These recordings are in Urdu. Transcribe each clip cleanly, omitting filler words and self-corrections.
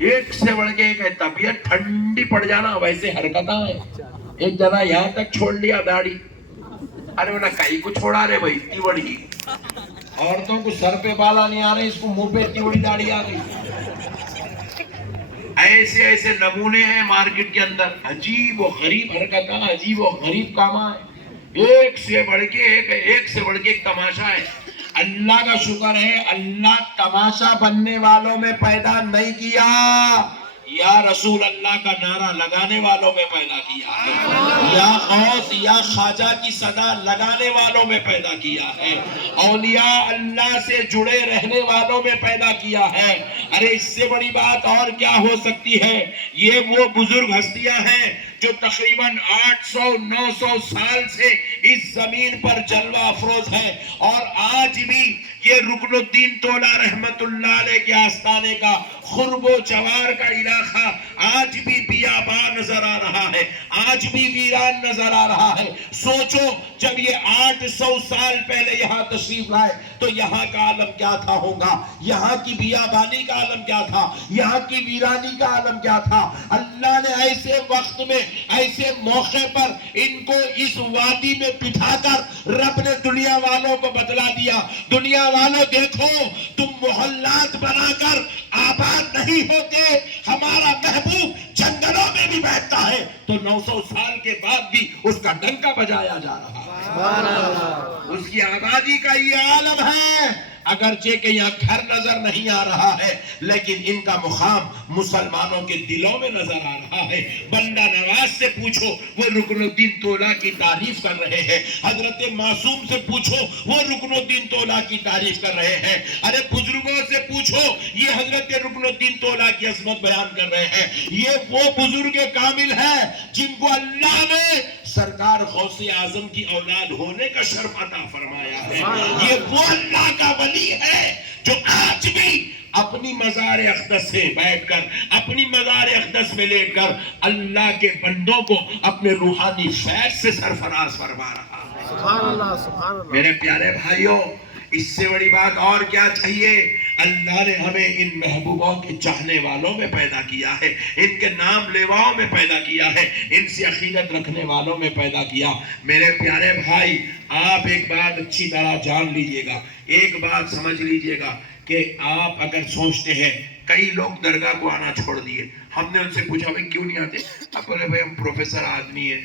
ایک سے بڑھ کے ایک ہے. طبیعت ٹھنڈی پڑ جانا ویسے حرکتاں ہیں. ایک جنا یہاں تک چھوڑ لیا داڑھی. ارے بولا کئی کو چھوڑا رہے بھائی اتنی بڑی. عورتوں کو سر پہ بالا نہیں آ رہے, اس کو منہ پہ اتنی بڑی داڑھی آ گئی. ایسے ایسے نمونے ہیں مارکیٹ کے اندر. عجیب و غریب حرکتاں, عجیب و غریب کام ہے. ایک سے بڑھ کے ایک سے بڑھ کے ایک تماشا ہے. اللہ کا شکر ہے اللہ تماشا بننے والوں میں پیدا نہیں کیا, یا رسول اللہ کا نعرہ لگانے والوں میں پیدا کیا ہے, یا غوث یا خواجہ کی صدا لگانے والوں میں پیدا کیا ہے, اولیاء اللہ سے جڑے رہنے والوں میں پیدا کیا ہے. ارے اس سے بڑی بات اور کیا ہو سکتی ہے. یہ وہ بزرگ ہستیاں ہیں جو تقریباً 800-900 سال سے اس زمین پر جلوہ افروز ہے, اور آج بھی یہ رکن الدین تولا رحمت اللہ علیہ کے آستانے کا خرب و جوار کا علاقہ آج بھی بیابان نظر آ رہا ہے, آج بھی ویران نظر آ رہا ہے. سوچو جب یہ 800 سال پہلے یہاں تشریف لائے تو یہاں کا عالم کیا تھا ہوگا, یہاں کی بیابانی کا عالم کیا تھا, یہاں کی ویرانی کا عالم کیا تھا. اللہ نے ایسے وقت میں ایسے موقع پر ان کو اس وادی میں بٹھا کر رب نے دنیا والوں کو بدلا دیا. دنیا والوں دیکھو تم محلات بنا کر آباد نہیں ہوتے, ہمارا محبوب جنگلوں میں بھی بیٹھتا ہے تو 900 سال کے بعد بھی اس کا ڈنکا بجایا جا رہا ہے. اس کی آبادی کا یہ عالم ہے. اگرچہ کہ یہاں گھر نظر نہیں آ رہا ہے لیکن ان کا مقام مسلمانوں کے دلوں میں نظر آ رہا ہے. بندہ نواز سے پوچھو وہ رکن الدین تولا کی تعریف کر رہے ہیں, حضرت معصوم سے پوچھو وہ رکن الدین تولا کی تعریف کر رہے ہیں, ارے بزرگوں سے پوچھو یہ حضرت رکن الدین تولا کی عظمت بیان کر رہے ہیں. یہ وہ بزرگ کامل ہے جن کو اللہ نے سرکار غوث اعظم کی اولاد ہونے کا شرف عطا فرمایا ہے. یہ وہ اللہ کا ولی ہے جو آج بھی اپنی مزار اقدس سے بیٹھ کر, اپنی مزار اقدس میں لیٹ کر اللہ کے بندوں کو اپنے روحانی فیض سے سرفراز فرما رہا ہے. سبحان اللہ, سبحان اللہ. میرے پیارے بھائیوں, اس سے بڑی بات اور کیا چاہیے. اللہ نے ہمیں ان محبوبوں کے چاہنے والوں میں پیدا کیا ہے, ان کے نام لیواؤں میں پیدا کیا ہے, ان سے عقیدت رکھنے والوں میں پیدا کیا. میرے پیارے بھائی, آپ ایک بات اچھی طرح جان لیجئے گا, ایک بات سمجھ لیجئے گا کہ آپ اگر سوچتے ہیں کئی لوگ درگاہ کو آنا چھوڑ دیے. ہم نے ان سے پوچھا بھائی کیوں نہیں آتے؟ اب بولے بھائی ہم پروفیسر آدمی ہیں,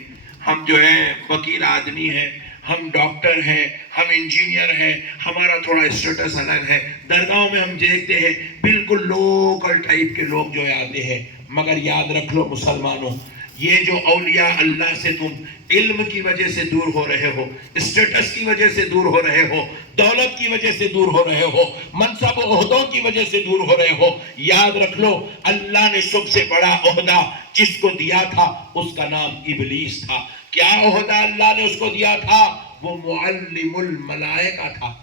ہم جو ہے وکیل آدمی ہیں, ہم ڈاکٹر ہیں, ہم انجینئر ہیں, ہمارا تھوڑا اسٹیٹس الگ ہے. درگاہوں میں ہم دیکھتے ہیں بالکل لوکل ٹائپ کے لوگ جو آتے ہیں. مگر یاد رکھ لو مسلمانوں, یہ جو اولیاء اللہ سے تم علم کی وجہ سے دور ہو رہے ہو, اسٹیٹس کی وجہ سے دور ہو رہے ہو, دولت کی وجہ سے دور ہو رہے ہو, منصب و عہدوں کی وجہ سے دور ہو رہے ہو, یاد رکھ لو اللہ نے سب سے بڑا عہدہ جس کو دیا تھا اس کا نام ابلیس تھا. کیا عہدہ اللہ نے اس کو دیا تھا؟ وہ معلم الملائکہ تھا.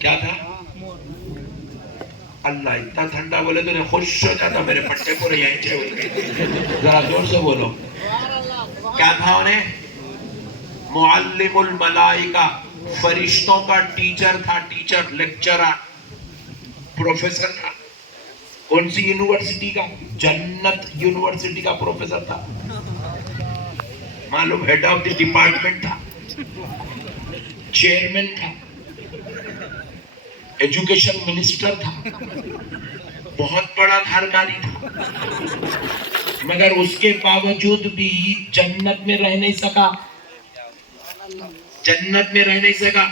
کیا تھا؟ اللہ اتنا ٹھنڈا بولے تو خوش ہو جاتا, میرے پٹے کو رہی ہیں, ذرا زور سے بولو. کیا تھا انہیں؟ معلم الملائکہ, فرشتوں کا ٹیچر تھا, ٹیچر, لیکچرر, پروفیسر تھا. کون سی یونیورسٹی کا؟ جنت یونیورسٹی کا پروفیسر تھا. معلوم ہیڈ آف دی ڈپارٹمنٹ تھا, چیئرمین تھا, ایجوکیشن منسٹر تھا, بہت بڑا دھارکاری تھا. مگر اس کے باوجود بھی جنت میں رہ نہیں سکا, جنت میں رہ نہیں سکا.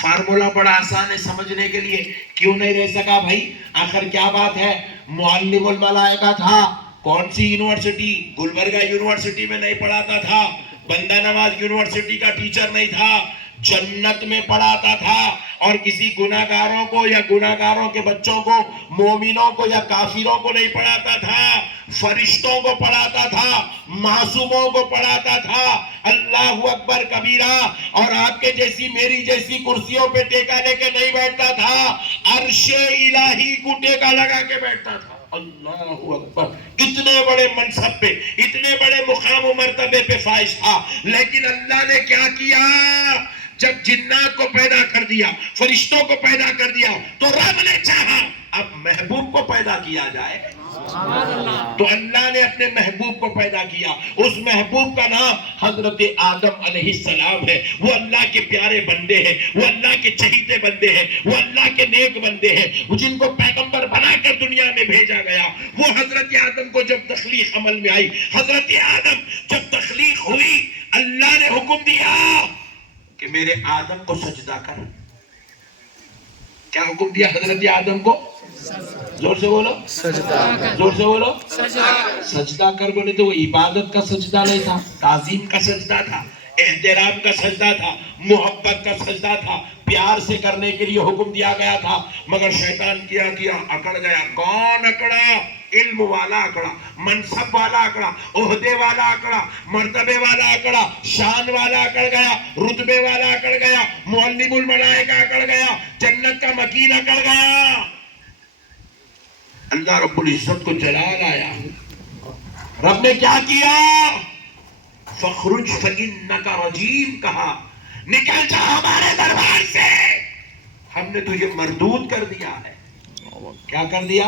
فارمولا بڑا آسان ہے سمجھنے کے لیے. کیوں نہیں رہ سکا بھائی؟ آخر کیا بات ہے؟ معلم الملائکہ تھا. کون سی یونیورسٹی؟ گلبرگہ یونیورسٹی میں نہیں پڑھاتا تھا, بندہ نواز یونیورسٹی کا ٹیچر نہیں تھا, جنت میں پڑھاتا تھا. اور کسی گناہگاروں کو یا گناہگاروں کے بچوں کو, مومنوں کو یا کافروں کو نہیں پڑھاتا تھا, فرشتوں کو پڑھاتا تھا, معصوموں کو پڑھاتا تھا. اللہ اکبر کبیرہ. اور آپ کے جیسی میری جیسی کرسیوں پہ ٹیکا لے کے نہیں بیٹھتا تھا, عرش الہی کو ٹیکا لگا کے بیٹھتا تھا. اللہ اکبر. اتنے بڑے منصب پہ, اتنے بڑے مقام و مرتبے پہ فائز تھا. لیکن اللہ نے کیا کیا؟ جب جنات کو پیدا کر دیا، فرشتوں کو پیدا کر دیا، تو رب نے چاہا اب محبوب کو پیدا کیا جائے، تو اللہ نے اپنے محبوب کو پیدا کیا. اس محبوب کا نام حضرت آدم علیہ السلام ہے. وہ اللہ کے پیارے بندے ہیں، وہ اللہ کے چہیتے بندے ہیں، وہ اللہ کے نیک بندے ہیں، وہ جن کو پیغمبر بنا کر دنیا میں بھیجا گیا. وہ حضرت آدم کو جب تخلیق عمل میں آئی، حضرت آدم جب تخلیق ہوئی، اللہ نے حکم دیا کہ میرے آدم کو سجدہ کر. کیا حکم دیا حضرت آدم کو؟ زور سے بولو، سجدہ. زور سے بولو، سجدہ کر. بولے تو وہ عبادت کا سجدہ نہیں تھا، تعظیم کا سجدہ تھا، احترام کا سجدہ تھا، محبت کا سجدہ تھا، پیار سے کرنے کے لیے حکم دیا گیا تھا. مگر شیطان کیا اکڑ گیا. کون اکڑا؟ علم والا اکڑا، منصب والا اکڑا، عہدے والا اکڑا، مرتبے والا اکڑا، شان والا اکڑ گیا، رتبے والا اکڑ گیا، معلم الملائکہ اکڑ گیا، جنت کا مکین اکڑ گیا. اللہ رب العزت کو جلال آیا. رب نے کیا کیا؟ فخرج فإنک رجیم کہا، نکل جا ہمارے دربار سے، ہم نے تجھے مردود کر دیا ہے. کیا کر دیا؟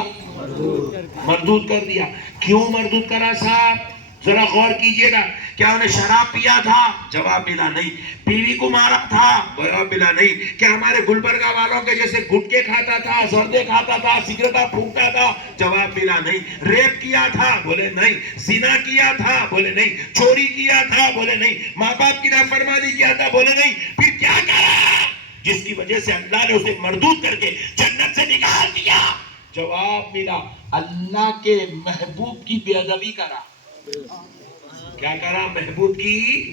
مردود کر دیا. کیوں مردود کرا صاحب؟ ذرا غور کیجئے گا. کیا انہیں شراب پیا تھا؟ جواب ملا نہیں. بیوی کو مارا تھا؟ جواب ملا نہیں. کیا ہمارے گلبرگہ والوں کے جیسے گٹکے کھاتا تھا، زردے کھاتا تھا، سگریٹا پھونکتا تھا؟ جواب ملا نہیں. ریپ کیا تھا؟ بولے نہیں. زنا کیا تھا؟ بولے نہیں. چوری کیا تھا؟ بولے نہیں. ماں باپ کی نافرمانی کیا تھا؟ بولے نہیں. پھر کیا کرا جس کی وجہ سے اللہ نے اسے مردود کر کے جنت سے نکال دیا؟ جواب ملا، اللہ کے محبوب کی بے ادبی کرا. کیا کرا؟ محبوب کی،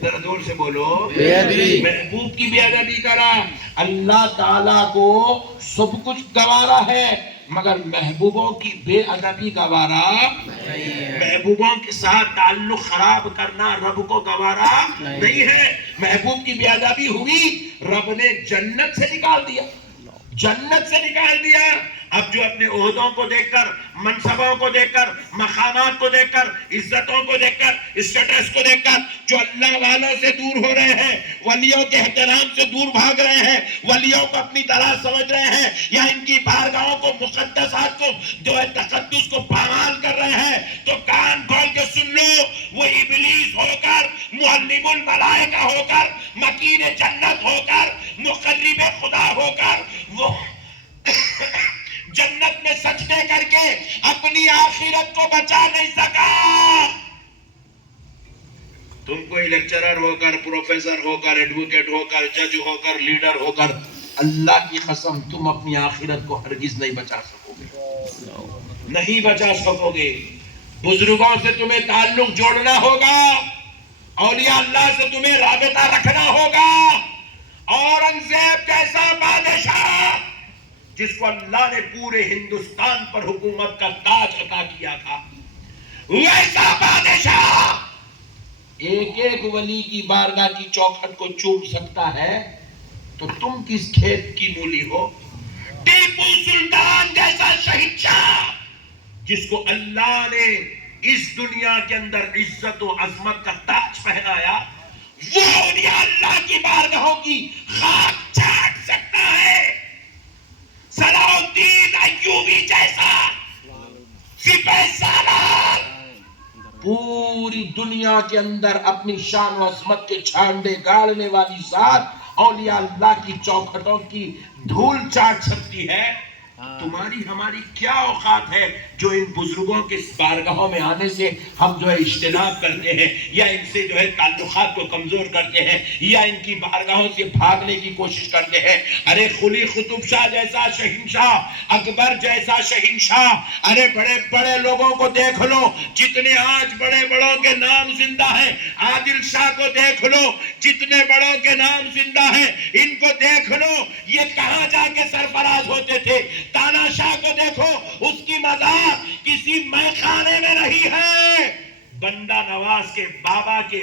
ذرا زور سے بولو، محبوب کی بے ادبی کرا. اللہ تعالیٰ کو سب کچھ گوارا ہے مگر محبوبوں کی بے ادبی گوارا نہیں. محبوبوں کے ساتھ تعلق خراب کرنا رب کو گوارا نہیں ہے. محبوب کی بے ادبی ہوئی، رب نے جنت سے نکال دیا، جنت سے نکال دیا. اب جو اپنے عہدوں کو دیکھ کر، منصبوں کو دیکھ کر، مقامات کو دیکھ کر، عزتوں کو دیکھ کر، اسٹیٹس کو دیکھ کر جو اللہ والوں سے دور ہو رہے ہیں، ولیوں کے احترام سے دور بھاگ رہے ہیں، ولیوں کو اپنی طرح سمجھ رہے ہیں، یا ان کی بارگاہوں کو، مقدسات کو، جو ہے تقدس کو پامال کر رہے ہیں، تو کان کھول کے سن لو، وہ ابلیس ہو کر، معلم الملائکہ ہو کر، مکین جنت ہو کر، مقرب خدا ہو کر، وہ جنت میں سجدے کر کے اپنی آخرت کو بچا نہیں سکا. تم کوئی لیکچرر ہو کر، پروفیسر ہو کر، ایڈوکیٹ ہو کر، جج ہو کر، لیڈر ہو کر، اللہ کی قسم تم اپنی آخرت کو ہرگز نہیں بچا سکو گے، نہیں بچا سکو گے. بزرگوں سے تمہیں تعلق جوڑنا ہوگا، اولیاء اللہ سے تمہیں رابطہ رکھنا ہوگا. اورنگزیب جیسا بادشاہ جس کو اللہ نے پورے ہندوستان پر حکومت کا تاج عطا کیا تھا، ویسا بادشاہ ایک ایک ولی کی بارگاہ کی چوکھٹ کو چوم سکتا ہے تو تم کس کھیت کی مولی ہو؟ ٹیپو سلطان جیسا شہنشاہ جس کو اللہ نے اس دنیا کے اندر عزت و عظمت کا تاج پہنایا، وہ اولیاء اللہ کی بارگاہوں کی خاک چاٹ سکتا ہے. صلاح الدین ایوبی جیسا سپہ سالار پوری دنیا کے اندر اپنی شان و عظمت کے جھنڈے گاڑنے والی ذات اولیاء اللہ کی چوکھٹوں کی دھول چاٹ سکتی ہے. تمہاری ہماری کیا اوقات ہے جو ان بزرگوں کے بارگاہوں میں آنے سے ہم جو ہے اجتناب کرتے ہیں، یا ان سے جو ہے تعلقات کو کمزور کرتے ہیں، یا ان کی بارگاہوں سے بھاگنے کی کوشش کرتے ہیں. ارے قلی قطب شاہ جیسا شہنشاہ، اکبر جیسا شہنشاہ، ارے بڑے بڑے لوگوں کو دیکھ لو جتنے آج بڑے بڑوں کے نام زندہ ہیں. عادل شاہ کو دیکھ لو، جتنے بڑوں کے نام زندہ ہیں ان کو دیکھ لو، یہ کہاں جا کے سرفراز ہوتے تھے. تانا شاہ کو دیکھو، اس کی مزار کسی میخانے میں نہیں ہے، بندہ نواز کے بابا کے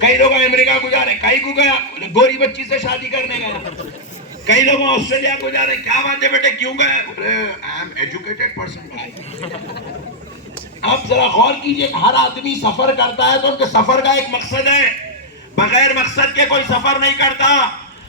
کئی لوگ امریکہ کو جا رہے ہیں، کئی کو گیا گوری بچی سے شادی کرنے گیا، کئی لوگ آسٹریلیا کو جا رہے ہیں، کیا بات ہے بیٹے کیوں گئے؟ آئی ایم ایجوکیٹڈ پرسن بھائی۔ اب ذرا غور کیجئے، ہر آدمی سفر کرتا ہے تو ان کے سفر کا ایک مقصد ہے، بغیر مقصد کے کوئی سفر نہیں کرتا۔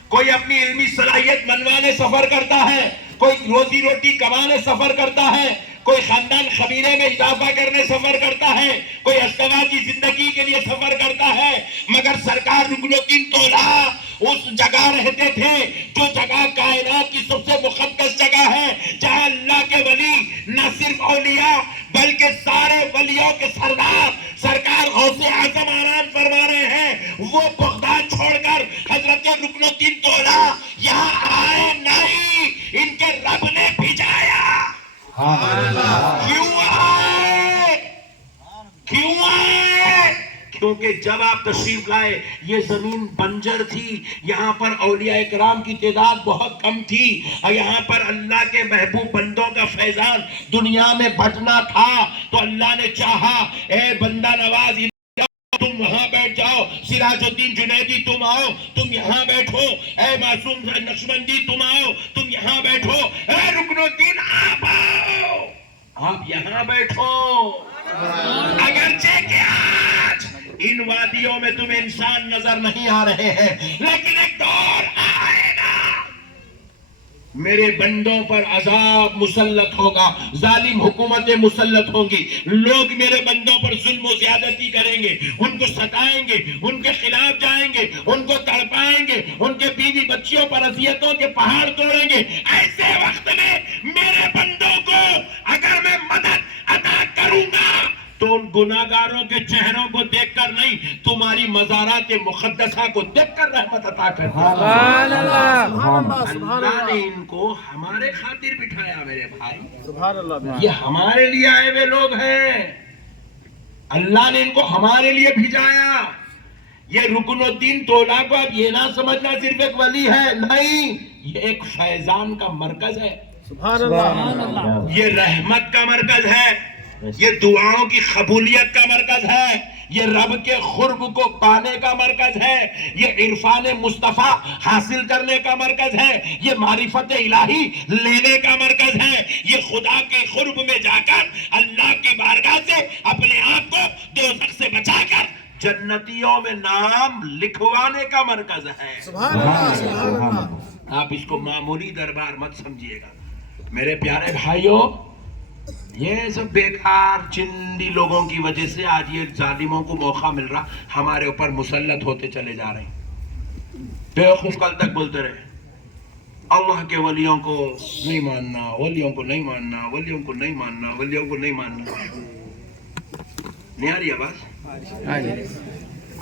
کوئی اپنی علمی صلاحیت منوانے سفر کرتا ہے، کوئی روزی روٹی کمانے سفر کرتا ہے، کوئی خاندان خمیرے میں اضافہ کرنے سفر کرتا ہے، کوئی استوار کی زندگی کے لیے سفر کرتا ہے، مگر سرکار رکن الدین طولہ اس جگہ رہتے تھے جو جگہ کائنات کی سب سے مقدس جگہ ہے، جہاں اللہ کے ولی نہ صرف اولیاء بلکہ سارے ولیوں کے سردار سرکار غوث اعظم آرام فرما رہے ہیں۔ وہ بغداد چھوڑ کر حضرت رکن الدین طولہ یہاں آئے نہیں، ان کے رب نے بھیجایا۔ کیوں آئے؟ کیوں آئے؟ کیونکہ جب آپ تشریف لائے یہ زمین بنجر تھی، یہاں پر اولیاء اکرام کی تعداد بہت کم تھی، اور یہاں پر اللہ کے محبوب بندوں کا فیضان دنیا میں بٹنا تھا، تو اللہ نے چاہا اے بندہ نواز تم وہاں بیٹھ جاؤ، سراج الدین جنیدی تم آؤ، تم یہاں بیٹھو، اے معصوم نقشبندی تم آؤ، تم یہاں بیٹھو، اے رکن الدین آپ آؤ، آپ یہاں بیٹھو۔ اگرچہ کہ آج ان وادیوں میں تمہیں انسان نظر نہیں آ رہے ہیں، لیکن ایک دور آئے گا میرے بندوں پر عذاب مسلط ہوگا، ظالم حکومتیں مسلط ہوں گی، لوگ میرے بندوں پر ظلم و زیادتی کریں گے، ان کو ستائیں گے، ان کے خلاف جائیں گے، ان کو تڑپائیں گے، ان کے بیوی بچیوں پر اذیتوں کے پہاڑ توڑیں گے۔ ایسے وقت میں میرے بندوں کو اگر میں مدد عطا کروں گا تو ان گناہگاروں کے چہروں کو دیکھ کر نہیں، تمہاری مزارات مقدسہ کو دیکھ کر رحمت عطا کروں گا۔ سبحان اللہ، اللہ نے ان کو ہمارے خاطر بٹھایا میرے بھائی، سبحان اللہ، یہ ہمارے لیے آئے ہوئے لوگ ہیں، اللہ نے ان کو ہمارے لیے بھیجایا۔ یہ رکن الدین طولہ کو اب یہ نہ سمجھنا صرف ایک ولی ہے، نہیں، یہ ایک فیضان کا مرکز ہے، سبحان اللہ، یہ رحمت کا مرکز ہے، یہ دعاؤں کی قبولیت کا مرکز ہے، یہ رب کے قرب کو پانے کا مرکز ہے، یہ عرفان مصطفیٰ حاصل کرنے کا مرکز ہے، یہ معرفت الہی لینے کا مرکز ہے، یہ خدا کے قرب میں جا کر اللہ کی بارگاہ سے اپنے آپ کو دوزخ سے بچا کر جنتیوں میں نام لکھوانے کا مرکز ہے۔ سبحان اللہ، سبحان اللہ، آپ اس کو معمولی دربار مت سمجھیے گا میرے پیارے بھائیوں۔ یہ سب بیکار چندی لوگوں کی وجہ سے آج یہ ظالموں کو موقع مل رہا، ہمارے اوپر مسلط ہوتے چلے جا رہے ہیں۔ بیوقوف کل تک بولتے رہے اللہ کے ولیوں کو نہیں ماننا، ولیوں کو نہیں ماننا، ولیوں کو نہیں ماننا، ولیوں کو نہیں ماننا۔ نہیں آ رہی آواز؟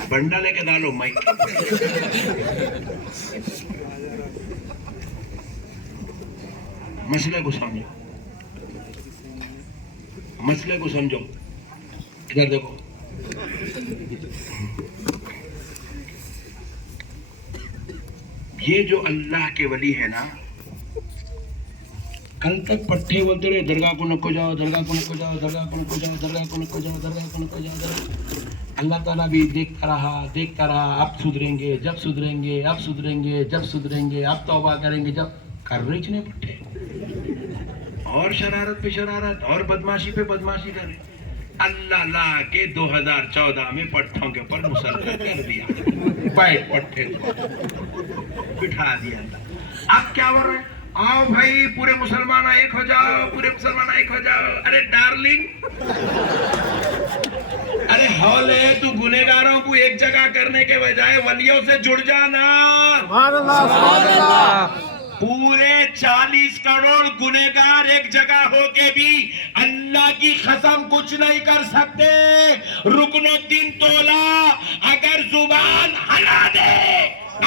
بنڈا لے کے ڈالو مائک۔ مسئلے کو سمجھو، مسئلے کو سمجھو، ادھر دیکھو۔ یہ جو اللہ کے ولی ہے نا، کل تک پٹھے بولتے رہے درگاہ کو نکو جاؤ، درگاہ کو نکو جاؤ، درگاہ کو نکو جاؤ، درگاہ کو نکو جاؤ، درگاہ کو نکو جاؤ۔ اللہ تعالیٰ بھی دیکھتا رہا، اب سدھریں گے، جب سدھریں گے، اب سدھریں گے، جب سدھریں گے، اب توبہ کریں گے، جب کر رہے اتنے پٹھے، اور شرارت پہ شرارت اور بدماشی پہ بدماشی کر رہے۔ اللہ لا کے 2014 میں پٹھوں کے اوپر مسلط کر دیا، بیٹھ پٹھے بٹھا دیا اللہ۔ اب کیا ہو رہا ہے؟ آؤ بھائی پورے مسلمان ایک ہو جاؤ، پورے مسلمان ایک ہو جاؤ۔ ارے ڈارلنگ، ارے ہولے تو گنہگاروں کو ایک جگہ کرنے کے بجائے ولیوں سے جڑ جانا۔ سبحان اللہ، سبحان اللہ، پورے 40 کروڑ گنہگار ایک جگہ ہو کے بھی اللہ کی قسم کچھ نہیں کر سکتے۔ رکن الدین طولہ اگر زبان ہلا دے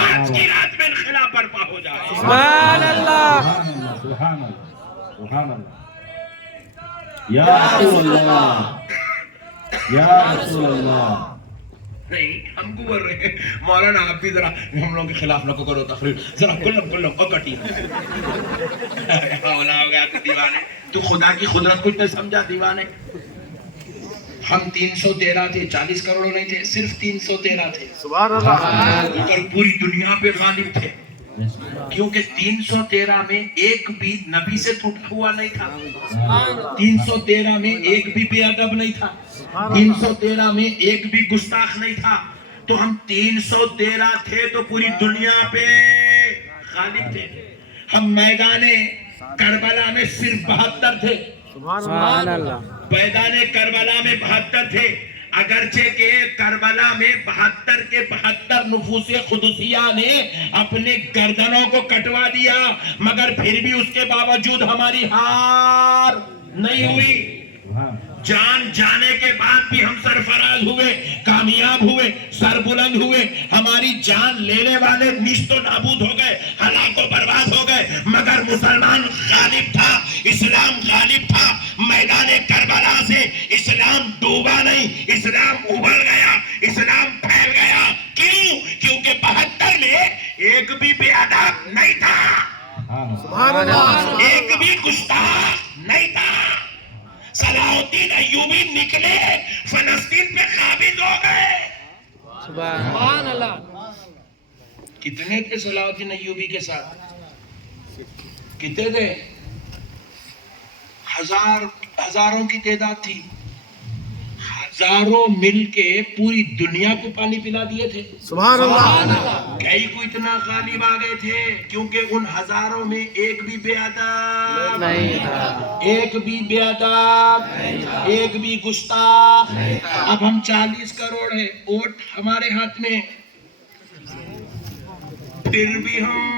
آج کی رات میں انقلاب برپا ہو جائے۔ سبحان اللہ، سبحان اللہ، سبحان اللہ، یا رسول اللہ، یا رسول اللہ۔ نہیں، ہم کو بول رہے ہیں مولانا آپ بھی ذرا ہم لوگوں کے خلاف نہ کرو تقریر، ذرا کلم اکٹی ہونا ہو گیا تو دیوانے، تو خدا کی قدرت کچھ نہیں سمجھا دیوانے۔ ہم 313 تھے، 40 کروڑ نہیں تھے، صرف 313 تھے، سبحان اللہ اور پوری دنیا پہ غالب تھے، کیونکہ 313 میں ایک بھی نبی سے ٹوٹا ہوا نہیں تھا، 313 میں ایک بھی بے ادب نہیں تھا، 313 میں ایک بھی گستاخ نہیں تھا، تو ہم 313 تھے تو پوری دنیا پہ غالب تھے۔ ہم میدان کربلا میں صرف 72 تھے، سبحان اللہ میدان کربلا میں 72 تھے، اگرچہ کہ کربلا میں 72 کے 72 نفوس قدسیہ نے اپنے گردنوں کو کٹوا دیا، مگر پھر بھی اس کے باوجود ہماری ہار نہیں ہوئی، جان جانے کے بعد بھی ہم سرفراز ہوئے، کامیاب ہوئے، سر بلند ہوئے، ہماری جان لینے والے نیست و نابود ہو گئے، ہلاک و برباد ہو گئے، مگر مسلمان غالب تھا، اسلام غالب تھا، میدان کربلا سے اسلام ڈوبا نہیں، اسلام ابل گیا، اسلام پھیل گیا، کیوں؟ کیونکہ 72 میں ایک بھی بے ادب نہیں تھا، سبحان اللہ ایک بھی گستاخ نہیں تھا۔ صلاح الدین ایوبی نکلے، فلسطین پہ قابض ہو گئے، سبحان اللہ کتنے تھے صلاح الدین ایوبی کے ساتھ؟ کتنے تھے؟ ہزاروں کی تعداد تھی، ہزاروں مل کے پوری دنیا کو پانی پلا دیے تھے، سبحان اللہ کئی کو اتنا غالب آ گئے تھے، کیونکہ ان ہزاروں میں ایک بھی بے ادب نہیں تھا ایک بھی بے ادب ایک بھی گستاخ۔ اب ہم 40 کروڑ ہے، ووٹ ہمارے ہاتھ میں، پھر بھی ہم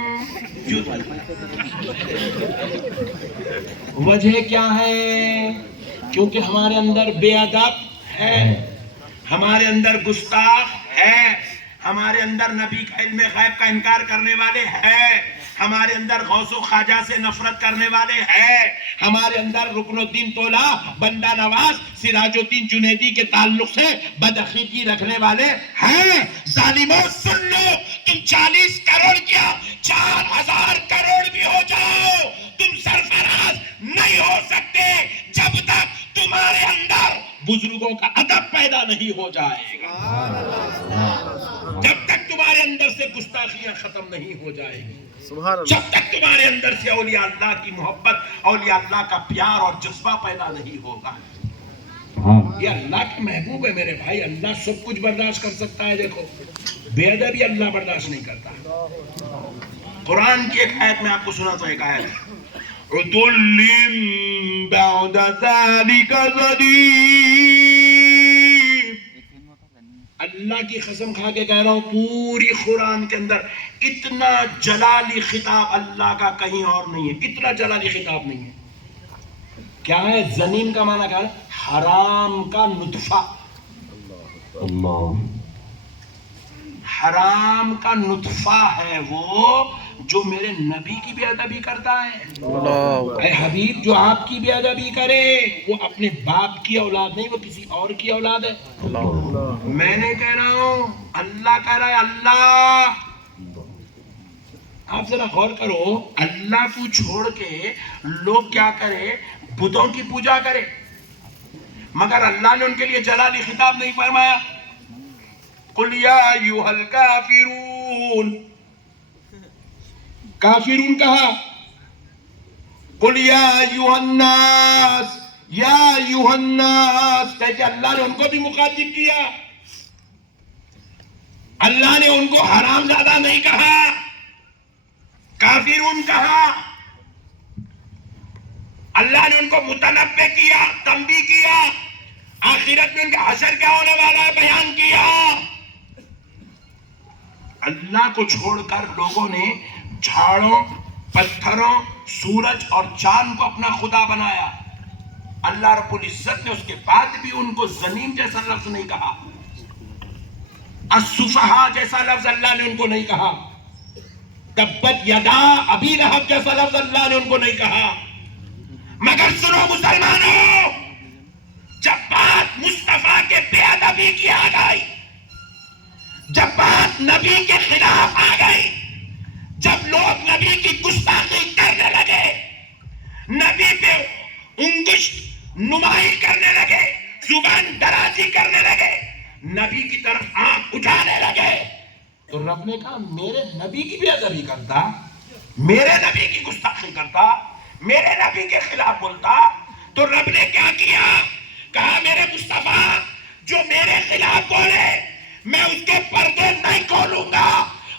وجہ کیا ہے؟ کیونکہ ہمارے اندر بے ادب ہے، ہمارے اندر گستاخ ہے، ہمارے اندر نبی کا علم غیب کا انکار کرنے والے ہیں، ہمارے اندر غوث و خواجہ سے نفرت کرنے والے ہیں، ہمارے اندر رکن الدین تولا، بندہ نواز، سراج الدین جنیدی کے تعلق سے بدعقیدگی رکھنے والے ہیں۔ ظالموں سن لو، تم 40 کروڑ کیا 4000 کروڑ بھی ہو جاؤ، تم سرفراز نہیں ہو سکتے جب تک تمہارے اندر بزرگوں کا ادب پیدا نہیں ہو جائے گا، جب تک تمہارے اندر سے گستاخیاں ختم نہیں ہو جائے گی، سبحان اللہ جب تک تمہارے اندر سے اولیاء اللہ کی محبت، اولیاء اللہ کا پیار اور جذبہ پیدا نہیں ہوگا۔ یہ اللہ کے محبوب ہے میرے بھائی، اللہ سب کچھ برداشت کر سکتا ہے، دیکھو بے ادبی اللہ برداشت نہیں کرتا۔ قرآن کی ایک آیت میں آپ کو سنا تو ایک آیت ہے، عُتُلٍّ بَعْدَ ذَلِكَ زَنِيمٍ، اللہ کی قسم کھا کے کہہ رہا ہوں، پوری قرآن کے اندر اتنا جلالی خطاب اللہ کا کہیں اور نہیں ہے، اتنا جلالی خطاب نہیں ہے۔ کیا ہے زنیم کا معنی؟ کیا ہے؟ حرام کا نطفہ، حرام کا نطفہ ہے وہ جو میرے نبی کی بے ادبی کرتا ہے۔ اے حبیب، جو آپ کی بے ادبی کرے وہ اپنے باپ کی اولاد نہیں، وہ کسی اور کی اولاد ہے۔ میں نے کہہ رہا ہوں، اللہ کہہ رہا ہے، اللہ، آپ ذرا غور کرو، اللہ کو چھوڑ کے لوگ کیا کرے؟ بتوں کی پوجا کرے، مگر اللہ نے ان کے لیے جلالی خطاب نہیں فرمایا۔ قُلْ يَا أَيُّهَا الْكَافِرُونَ، کافرون کہا، قُلْ يَا أَيُّهَا النَّاسِ، یا أَيُّهَا النَّاسِ، کہتے اللہ نے ان کو بھی مخاطب کیا، اللہ نے ان کو حرام زادہ نہیں کہا، کافرون کہا، اللہ نے ان کو متنبع کیا، تنبیہ کیا، آخرت میں ان کا حشر کیا ہونے والا ہے بیان کیا۔ اللہ کو چھوڑ کر لوگوں نے جھاڑوں، پتھروں، سورج اور چاند کو اپنا خدا بنایا۔ اللہ رب العزت نے اس کے بعد بھی ان کو زنیم جیسا لفظ نہیں کہا، السفہاء جیسا لفظ اللہ نے ان کو نہیں کہا، تبت یدا ابی لہب جیسا لفظ اللہ نے ان کو نہیں کہا۔ مگر سنو مسلمانوں، جب بات مصطفیٰ کے بے ادبی کی آ گئی، جب بات نبی کے خلاف آ گئی، جب لوگ نبی کی گستاخی کرنے لگے، نبی پہ انگشت نمائی کرنے لگے، زبان درازی کرنے لگے، نبی کی طرف آنکھ اٹھانے لگے، تو رب نے کہا میرے نبی کی بے ادبی کرتا، میرے نبی کی گستاخی کرتا، میرے نبی کے خلاف بولتا، تو رب نے کیا کیا؟ کہا میرے مصطفیٰ جو میرے خلاف بولے میں اس کے پردے نہیں کھولوں گا،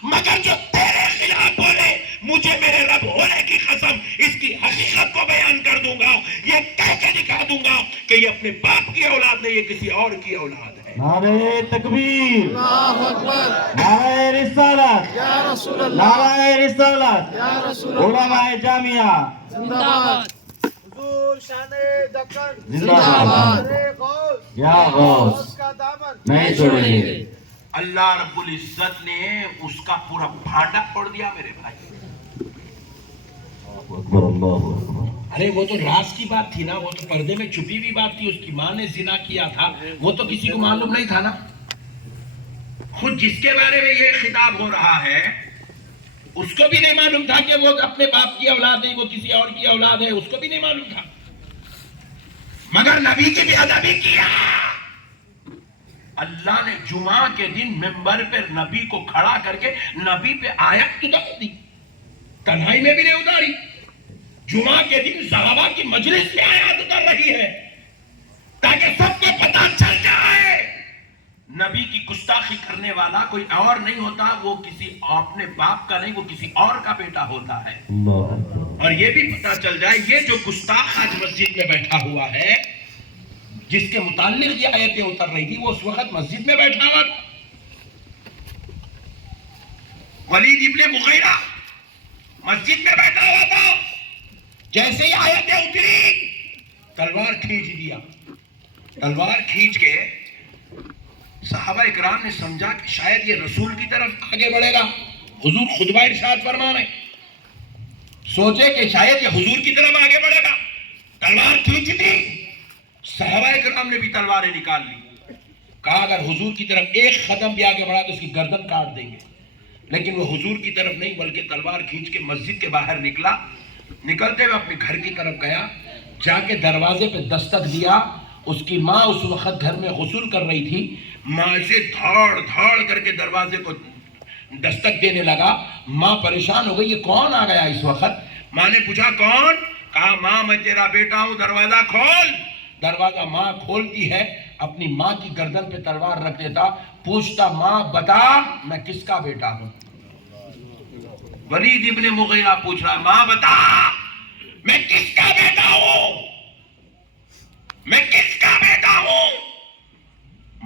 مگر جو تیرے خلاف بولے مجھے میرے رب ہونے کی قسم اس کی حقیقت کو بیان کر دوں گا، یہ کہہ کے دکھا دوں گا کہ یہ اپنے باپ کی اولاد نہیں، یہ کسی اور کی اولاد ہے۔ نعرہ تکبیر، اللہ اکبر نعرہ رسالت، یا رسول اللہ نعرہ رسالت، یا رسول اللہ علماء جامعہ زندہ باد حضور شان دکن زندہ باد، غوث یا غوث کا دامن نہیں چھوڑیں گے۔ اللہ رب العزت نے اس کا پورا بھانڈا پھوڑ دیا میرے بھائی۔ اکبر، اللہ اکبر۔ ارے وہ تو راز کی بات تھی نا، وہ تو پردے میں چھپی ہوئی بات تھی، اس کی ماں نے زنا کیا تھا، وہ تو کسی کو معلوم نہیں تھا نا۔ خود جس کے بارے میں یہ خطاب ہو رہا ہے اس کو بھی نہیں معلوم تھا کہ وہ اپنے باپ کی اولاد نہیں، وہ کسی اور کی اولاد ہے، اس کو بھی نہیں معلوم تھا، مگر نبی کی بے ادبی کیا۔ اللہ نے جمعہ کے دن ممبر پر نبی کو کھڑا کر کے نبی پہ آیت اتار دی، تنہائی میں بھی نہیں اتاری، جمعہ کے دن صحابہ کی مجلس میں آیات اتر رہی ہے تاکہ سب کو پتا چل جائے نبی کی گستاخی کرنے والا کوئی اور نہیں ہوتا، وہ کسی اپنے باپ کا نہیں، وہ کسی اور کا بیٹا ہوتا ہے۔ اللہ اکبر۔ اور یہ بھی پتا چل جائے یہ جو گستاخ آج مسجد میں بیٹھا ہوا ہے، جس کے متعلق یہ آیتیں اتر رہی تھی، وہ اس وقت مسجد میں بیٹھا ہوا تھا۔ ولید ابن مغیرہ مسجد میں بیٹھا ہوا تھا، جیسے ہی آیتیں اتری تلوار کھینچ دیا، تلوار کھینچ کے صحابہ اکرام نے سمجھا کہ شاید یہ رسول کی طرف آگے بڑھے گا، حضور خطبہ ارشاد فرما رہے ہیں، سوچے کہ شاید یہ حضور کی طرف آگے بڑھے گا، تلوار کھینچ دی، صحابہ اکرام نے بھی تلواریں نکال لی، کہا اگر حضور کی طرف ایک قدم بھی آگے بڑھا تو اس کی گردن کاٹ دیں گے، لیکن وہ حضور کی طرف نہیں بلکہ تلوار کھینچ کے مسجد کے باہر نکلا، نکلتے ہوئے اپنے گھر کی طرف گیا، جا کے دروازے پہ دستک دیا، اس کی ماں اس وقت گھر میں غسل کر رہی تھی، ماں سے دھاڑ دھاڑ کر کے دروازے کو دستک دینے لگا، ماں پریشان ہو گئی یہ کون آ گیا اس وقت؟ ماں نے پوچھا کون؟ کہا ماں میں تیرا بیٹا ہوں، دروازہ کھول۔ دروازہ ماں کھولتی ہے، اپنی ماں کی گردن پہ تلوار رکھ دیتا، پوچھتا ماں بتا میں کس کا بیٹا ہوں؟ ولید ابن مغیرہ پوچھ رہا ماں بتا میں کس کا بیٹا ہوں، میں کس کا بیٹا ہوں؟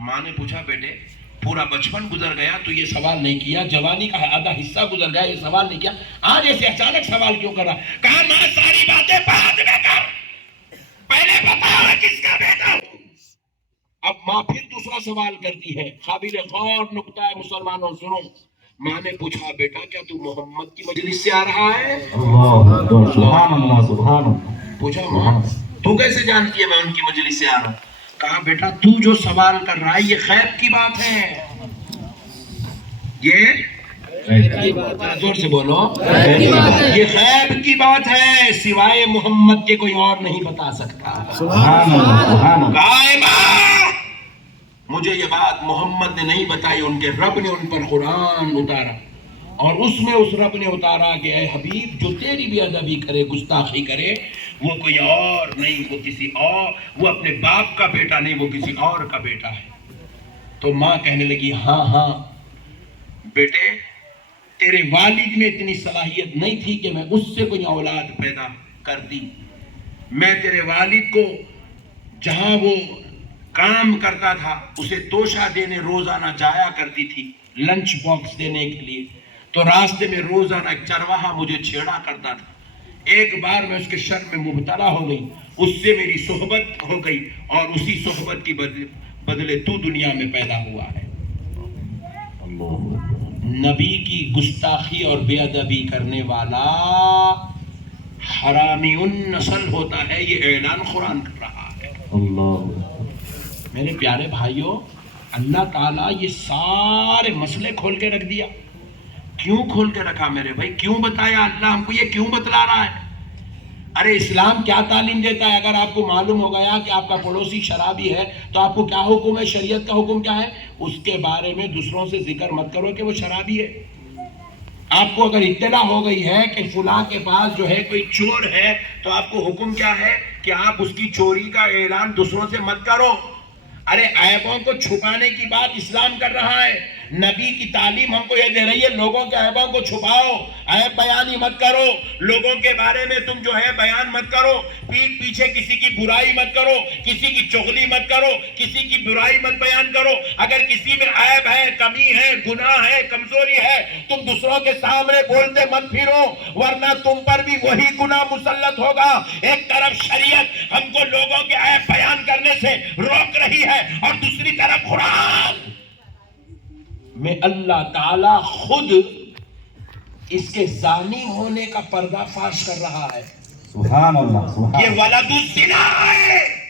ماں نے پوچھا بیٹے پورا بچپن گزر گیا تو یہ سوال نہیں کیا، جوانی کا آدھا حصہ گزر گیا یہ سوال نہیں کیا، آج ایسے اچانک سوال کیوں کر رہا؟ کہا ماں ساری باتیں بعد میں کر، پہلے بتا میں کس کا بیٹا ہوں۔ اب ماں پھر دوسرا سوال کرتی ہے، قابل غور نکتہ ہے مسلمانوں سنو۔ ماں نے پوچھا بیٹا کیا تو محمد کی مجلس سے آ رہا ہے؟ اللہ اکبر، سبحان اللہ، سبحان اللہ۔ پوچھا ماں تو کیسے جانتی ہے میں ان کی مجلس سے آ رہا ہوں؟ کہا بیٹا تو جو سوال کر رہا ہے یہ غیب کی بات ہے، یہ ذرا زور سے بولو، یہ غیب کی بات ہے، سوائے محمد کے کوئی اور نہیں بتا سکتا۔ سبحان اللہ، سبحان اللہ۔ کہا اے ماں مجھے یہ بات محمد نے نہیں بتائی، ان کے رب نے ان پر قرآن اتارا، اور اس میں اس رب نے اتارا کہ اے حبیب جو تیری بھی ادبی کرے گستاخی کرے وہ کوئی اور نہیں، وہ کسی اور، وہ اپنے باپ کا بیٹا نہیں، وہ کسی اور کا بیٹا ہے۔ تو ماں کہنے لگی ہاں ہاں بیٹے تیرے والد میں اتنی صلاحیت نہیں تھی کہ میں اس سے کوئی اولاد پیدا کرتی، میں تیرے والد کو جہاں وہ کام کرتا تھا اسے توشہ دینے روزانہ جایا کرتی تھی، لنچ باکس دینے کے لیے، تو راستے میں روزانہ ایک چرواہا مجھے چھیڑا کرتا تھا، ایک بار میں اس کے شر میں مبتلا ہو گئی، اس سے میری صحبت ہو گئی اور اسی صحبت کی بدلے تو دنیا میں پیدا ہوا ہے۔ نبی کی گستاخی اور بے ادبی کرنے والا حرامی النسل ہوتا ہے، یہ اعلان قرآن کر رہا ہے۔ اللہ میرے پیارے بھائیوں اللہ تعالیٰ یہ سارے مسئلے کھول کے رکھ دیا، کیوں کھول کے رکھا میرے بھائی؟ کیوں بتایا اللہ ہم کو؟ یہ کیوں بتلا رہا ہے؟ ارے اسلام کیا تعلیم دیتا ہے؟ اگر آپ کو معلوم ہو گیا کہ آپ کا پڑوسی شرابی ہے تو آپ کو کیا حکم ہے؟ شریعت کا حکم کیا ہے؟ اس کے بارے میں دوسروں سے ذکر مت کرو کہ وہ شرابی ہے۔ آپ کو اگر اطلاع ہو گئی ہے کہ فلاں کے پاس جو ہے کوئی چور ہے تو آپ کو حکم کیا ہے کہ آپ اس کی چوری کا اعلان دوسروں سے مت کرو۔ ارے عیبوں کو چھپانے کی بات اسلام کر رہا ہے، نبی کی تعلیم ہم کو یہ دے رہی ہے لوگوں کے عیبوں کو چھپاؤ، عیب بیان ہی مت کرو، لوگوں کے بارے میں تم جو ہے بیان مت کرو، پیٹھ پیچھے کسی کی برائی مت کرو، کسی کی چغلی مت کرو، کسی کی برائی مت بیان کرو۔ اگر کسی میں عیب ہے، کمی ہے، گناہ ہے، کمزوری ہے، تم دوسروں کے سامنے بولتے مت پھرو، ورنہ تم پر بھی وہی گناہ مسلط ہوگا۔ ایک طرف شریعت ہم کو لوگوں کے عیب بیان کرنے سے روک رہی ہے اور دوسری طرف قرآن میں اللہ تعالی خود اس کے زانی ہونے کا پردہ فاش کر رہا ہے۔ سبحان اللہ سبحان یہ ولد الزنا ہے۔